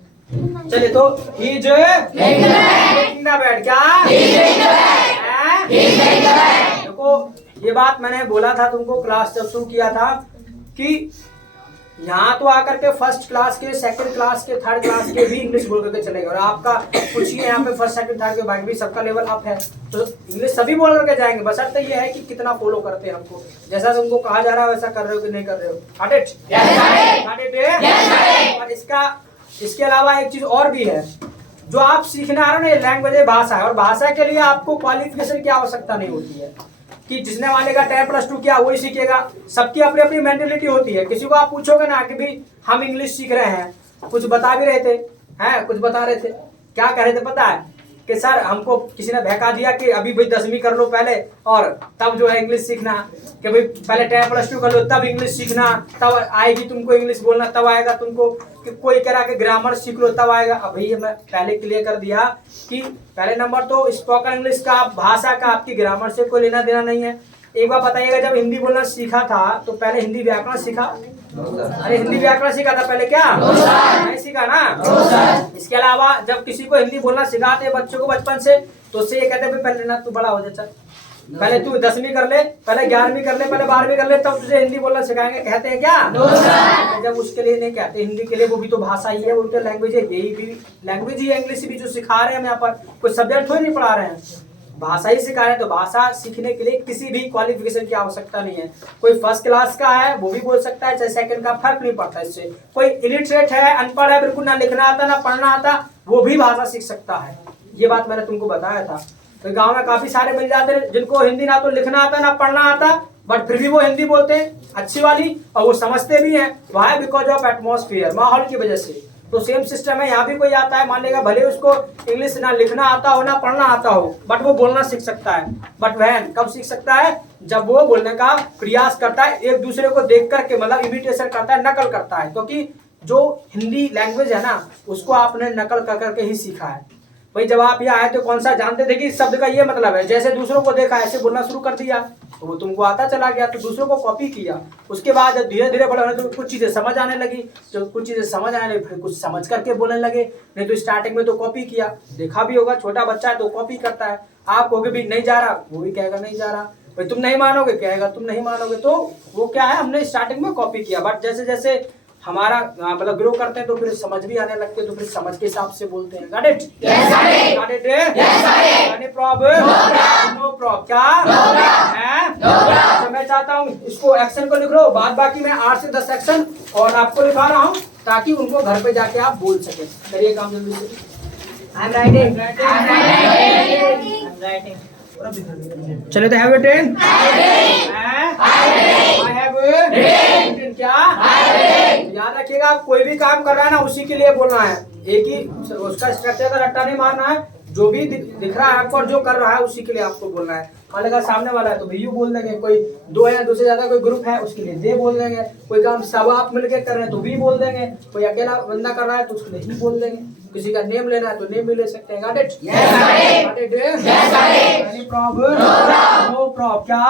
चलिए तो he is taking the bed. क्या? देखो ये बात मैंने बोला था तुमको क्लास जब शुरू किया था कि यहाँ तो आकर के फर्स्ट क्लास के, सेकंड क्लास के, थर्ड क्लास के भी इंग्लिश बोल करके चलेगा। और आपका पूछिए यहाँ पे फर्स्ट सेकंड थर्ड के बाद भी सबका लेवल अप है, तो इंग्लिश सभी बोल करके जाएंगे। बशर्ते ये है कि कितना फॉलो करते हैं हमको। जैसा तुमको कहा जा रहा है वैसा कर रहे हो कि नहीं कर रहे हो। Got it? और इसके अलावा एक चीज और भी है जो आप सीखना आ रहे हो ना, लैंग्वेज है, भाषा है। और भाषा के लिए आपको क्वालिफिकेशन की आवश्यकता नहीं होती है कि जिसने वाले का 10+2 किया वही सीखेगा। सबकी अपनी अपनी मेंटेलिटी होती है। किसी को आप पूछोगे ना कि भाई हम इंग्लिश सीख रहे हैं, कुछ बता भी रहे थे, हैं कुछ बता रहे थे, क्या कह रहे थे पता है कि सर हमको किसी ने बहका दिया कि अभी भाई 10वीं कर लो पहले और तब जो है इंग्लिश सीखना, कि भाई पहले 10+2 कर लो तब इंग्लिश सीखना, तब आएगी तुमको इंग्लिश बोलना, तब आएगा तुमको। कि कोई कह रहा कि ग्रामर सीख लो तब आएगा। अब भैया मैं पहले क्लियर कर दिया कि पहले नंबर तो स्पोकन इंग्लिश का, भाषा का आपकी ग्रामर से कोई लेना देना नहीं है। एक बार बताइएगा, जब हिंदी बोलना सीखा था तो पहले हिंदी व्याकरण सीखा? अरे हिंदी व्याकरण सीखा था पहले, क्या नहीं सीखा ना? इसके अलावा जब किसी को हिंदी बोलना सिखाते बच्चों को बचपन से, तो उससे ये कहते हैं पहले ना तू बड़ा हो जा, चल पहले तू 10वीं कर ले, पहले 11वीं कर ले, पहले 12वीं कर ले, तब तुझे हिंदी बोलना सिखाएंगे। कहते हैं क्या? जब उसके लिए नहीं कहते हिंदी के लिए, वो भी तो भाषा ही है, वो तो लैंग्वेज है। यही भी लैंग्वेज ही है, इंग्लिश भी जो सिखा रहे हैं हम यहाँ पर, कोई सब्जेक्ट थोड़ी नहीं पढ़ा रहे हैं, भाषा ही सिखा रहे हैं। तो भाषा सीखने के लिए किसी भी क्वालिफिकेशन की आवश्यकता नहीं है। कोई फर्स्ट क्लास का है वो भी बोल सकता है, चाहे सेकंड का, फर्क नहीं पड़ता इससे। कोई इलिटरेट है, अनपढ़ है, बिल्कुल ना लिखना आता ना पढ़ना आता, वो भी भाषा सीख सकता है। ये बात मैंने तुमको बताया था। तो गांव में काफी सारे मिल जाते हैं जिनको हिंदी ना तो लिखना आता ना पढ़ना आता, बट फिर भी वो हिंदी बोलते हैं अच्छी वाली, और वो समझते भी हैं। वाई? बिकॉज ऑफ एटमॉस्फेयर, माहौल की वजह से। तो सेम सिस्टम है, यहाँ भी कोई आता है, मान लेगा भले उसको इंग्लिश ना लिखना आता हो ना पढ़ना आता हो, बट वो बोलना सीख सकता है। बट वह कब सीख सकता है? जब वो बोलने का प्रयास करता है, एक दूसरे को देख करके, मतलब इमिटेशन करता है, नकल करता है। क्योंकि जो हिंदी लैंग्वेज है ना, उसको आपने नकल कर करके ही सीखा है। भाई जब आप यहाँ आए तो कौन सा जानते थे कि इस शब्द का ये मतलब है, जैसे दूसरों को देखा ऐसे बोलना शुरू कर दिया, तो वो तुमको आता चला गया, तो दूसरों को कॉपी किया। उसके बाद जब धीरे धीरे बड़े होने तो कुछ चीजें समझ आने लगी, जब कुछ चीजें समझ आने लगी फिर कुछ समझ करके बोलने लगे। नहीं तो स्टार्टिंग में तो कॉपी किया, देखा भी होगा छोटा बच्चा है तो कॉपी करता है। आप कहोगे भी नहीं जा रहा, वो भी कहेगा नहीं जा रहा। भाई तुम नहीं मानोगे, कहेगा तुम नहीं मानोगे। तो वो क्या है, हमने स्टार्टिंग में कॉपी किया, बट जैसे जैसे हमारा मतलब ग्रो करते हैं तो फिर समझ भी आने लगते हैं, तो फिर समझ के हिसाब से बोलते हैं। Got it? Yes, got it? Yes, any problem? No problem. क्या? है? तो मैं चाहता हूँ इसको एक्शन को लिख लो, बाद बाकी मैं 8 से 10 एक्शन और आपको लिखा रहा हूँ ताकि उनको घर पे जाके आप बोल सके। करिए काम जल्दी से। I'm writing. चलो तो have you written? I have written। क्या? याद रखिएगा, कोई भी काम कर रहा है ना उसी के लिए बोलना है। एक ही उसका स्ट्रक्चर का रट्टा नहीं मारना है। जो भी दिख रहा है आपको और जो कर रहा है उसी के लिए आपको बोलना है। मान लेगा सामने वाला है तो भैया बोल देंगे, कोई दो या दो से ज्यादा कोई ग्रुप है उसके लिए दे बोल देंगे, कोई काम सब आप मिलकर कर रहे हैं तो भी बोल देंगे, कोई अकेला बंदा कर रहा है तो उसके लिए ही बोल देंगे, किसी का नेम लेना है तो नेम भी ले सकते हैं। Got it? Yes, got it? Yes, got it? Any problem? No problem। क्या?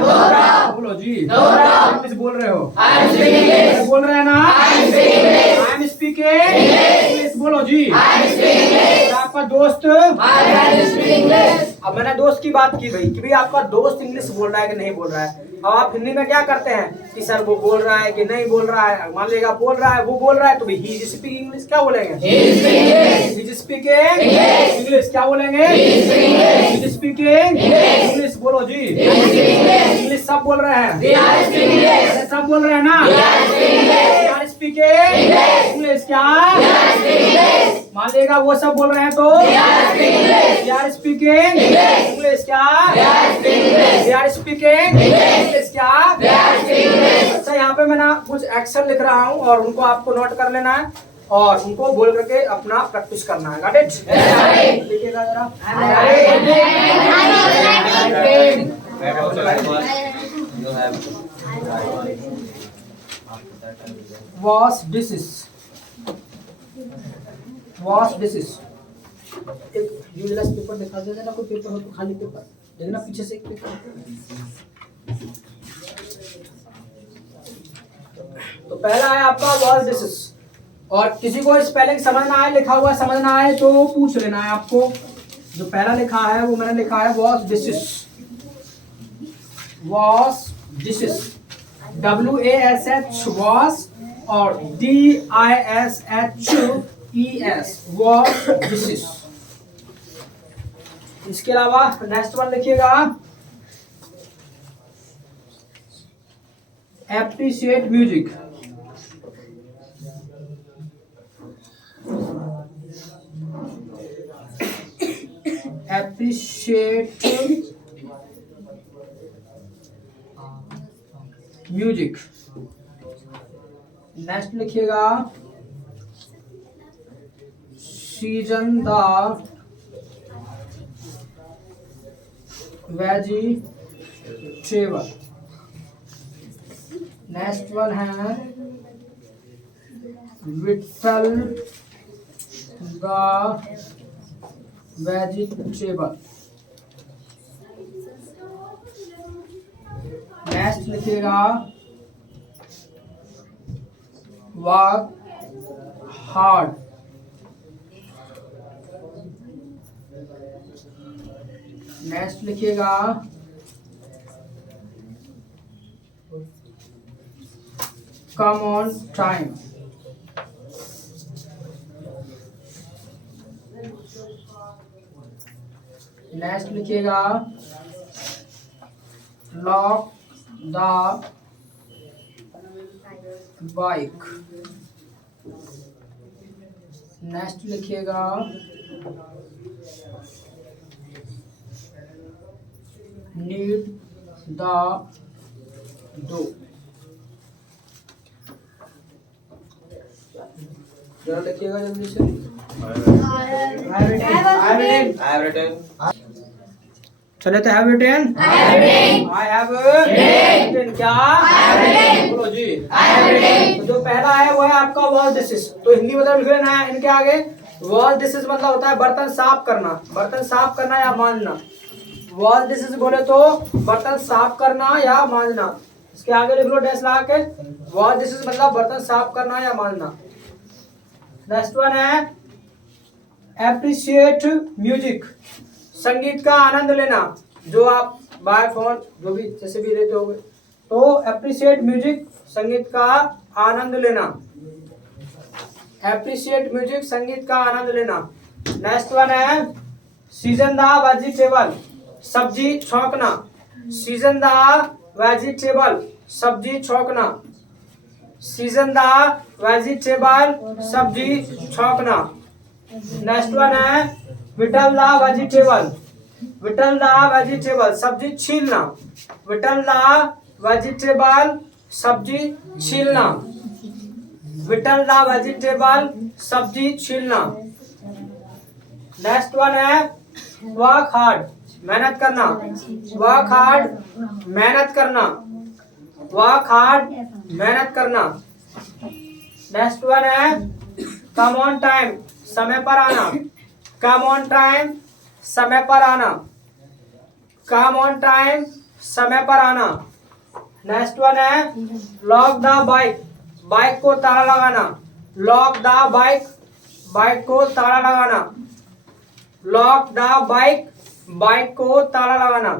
No problem। बोलो जी। No problem। किस बोल रहे हो? I am speaking। बोल रहे हैं ना? I am speaking। I am speaking। English बोलो जी। I am speaking। आपका दोस्त? My friend is speaking English। अब मैंने दोस्त की बात की भाई कि भाई आपका दोस्त इंग्लिश बोल रहा है कि नहीं बोल रहा है। अब आप हिंदी में क्या करते हैं कि सर वो बोल रहा है कि नहीं बोल रहा है। मान लेगा बोल रहा है, वो बोल रहा है तो भाई ही इज स्पीकिंग इंग्लिश। क्या बोलेंगे? He is speaking English. क्या बोलेंगे? He is speaking English. बोलो जी। इंग्लिश सब बोल रहे हैं, सब बोल रहे हैं ना। Speaking English. क्या? मान लेगा वो सब बोल रहे हैं तो यार स्पीकिंग इंग्लिश। क्या? यार स्पीकिंग इंग्लिश। क्या? अच्छा, यहाँ पे मैं ना कुछ एक्शन लिख रहा हूँ और उनको आपको नोट कर लेना है और उनको बोल करके अपना प्रैक्टिस करना है। Got it? लिखिएगा जरा। wash dishes, wash dishes, एक यूजलेस पेपर दिखा देना, कोई पेपर हो तो खाली पेपर देखना, पीछे से एक पेपर। तो पहला है आपका वॉज डिशेस, और किसी को स्पेलिंग समझना है, लिखा हुआ समझना है तो पूछ लेना है आपको। जो पहला लिखा है वो मैंने लिखा है wash dishes, wash dishes, WASH wash, और DISHES वॉज डिशेस। इसके अलावा नेक्स्ट वन लिखिएगा appreciate music, appreciate music. Next लिखिएगा season the vegetable. Next one है विटल द वेजिटेबल। नेक्स्ट लिखिएगा वर्क हार्ड। नेक्स्ट लिखिएगा कम ऑन टाइम। नेक्स्ट लिखिएगा lock the bike. Next लिखिएगा नीड द डो। जरा लिखिएगा जल्दी से। चले तो have written, I have written क्या, बोलो जी। तो जो पहला है वो है आपका वॉश डिशेस, तो हिंदी मतलब लिख लेना है इनके आगे। वॉश डिशेस मतलब होता है बर्तन साफ करना, बर्तन साफ करना या मांजना। वॉश डिशेस बोले तो बर्तन साफ करना या मांजना, इसके आगे लिख लो डैश लगा के। वॉश डिशेस मतलब बर्तन साफ करना या मांजना। नेक्स्ट वन है एप्रिशिएट म्यूजिक, संगीत का आनंद लेना। जो आप बाय फोन जो भी जैसे भी लेते होगे, तो एप्रिशिएट म्यूजिक, संगीत का आनंद लेना। एप्रिशिएट म्यूजिक, संगीत का आनंद लेना। नेक्स्ट वन है सीजन द वेजिटेबल, सब्जी छौंकना। सीजन द वेजिटेबल, सब्जी छौंकना। सीजन द वेजिटेबल, सब्जी छौंकना। नेक्स्ट वन है whittle the vegetable, whittle the vegetable, सब्जी छीलना। विटल द वेजिटेबल, सब्जी छीलना। विटल द वेजिटेबल, सब्जी छीलना। नेक्स्ट वन है वर्क हार्ड, मेहनत करना। वर्क हार्ड, मेहनत करना। वर्क हार्ड, मेहनत करना। नेक्स्ट वन है कम ऑन टाइम, समय पर आना। कम ऑन टाइम, समय पर आना। कम ऑन टाइम, समय पर आना। नेक्स्ट वन है लॉक द बाइक, बाइक को ताला लगाना। लॉक द बाइक, बाइक को ताला लगाना। लॉक द बाइक, बाइक को ताला लगाना।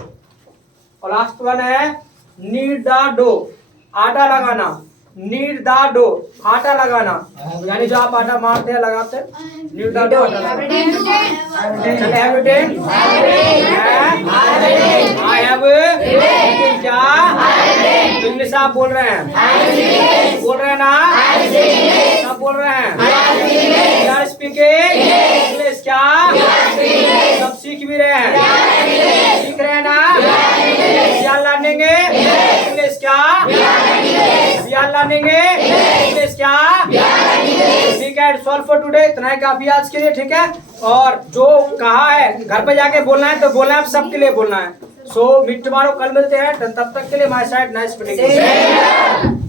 और लास्ट वन है नीड द डो, आटा लगाना। नीड द डो, आटा लगाना, यानी जो आप आटा मारते हैं लगाते हैं। नीड द डो, आटा लगाना। चले हैव रिटन, आई हैव क्या, इंग्लिश आप बोल रहे हैं, बोल रहे हैं ना, सब बोल रहे हैं। यार स्पीकिंग इंग्लिश क्या, सब सीख भी रहे हैं, सीख रहे हैं ना। यार लर्निंग इंग्लिश क्या, यार लर्निंग इंग्लिश क्या। ठीक है, सॉल्व फॉर टुडे, इतना ही काफी आज के लिए। ठीक है, और जो कहा है घर पे जाके बोलना है तो बोलना है, सबके लिए बोलना है। सो मीट टुमारो, कल मिलते हैं। तब तक के लिए माय साइड नाइस मीटिंग।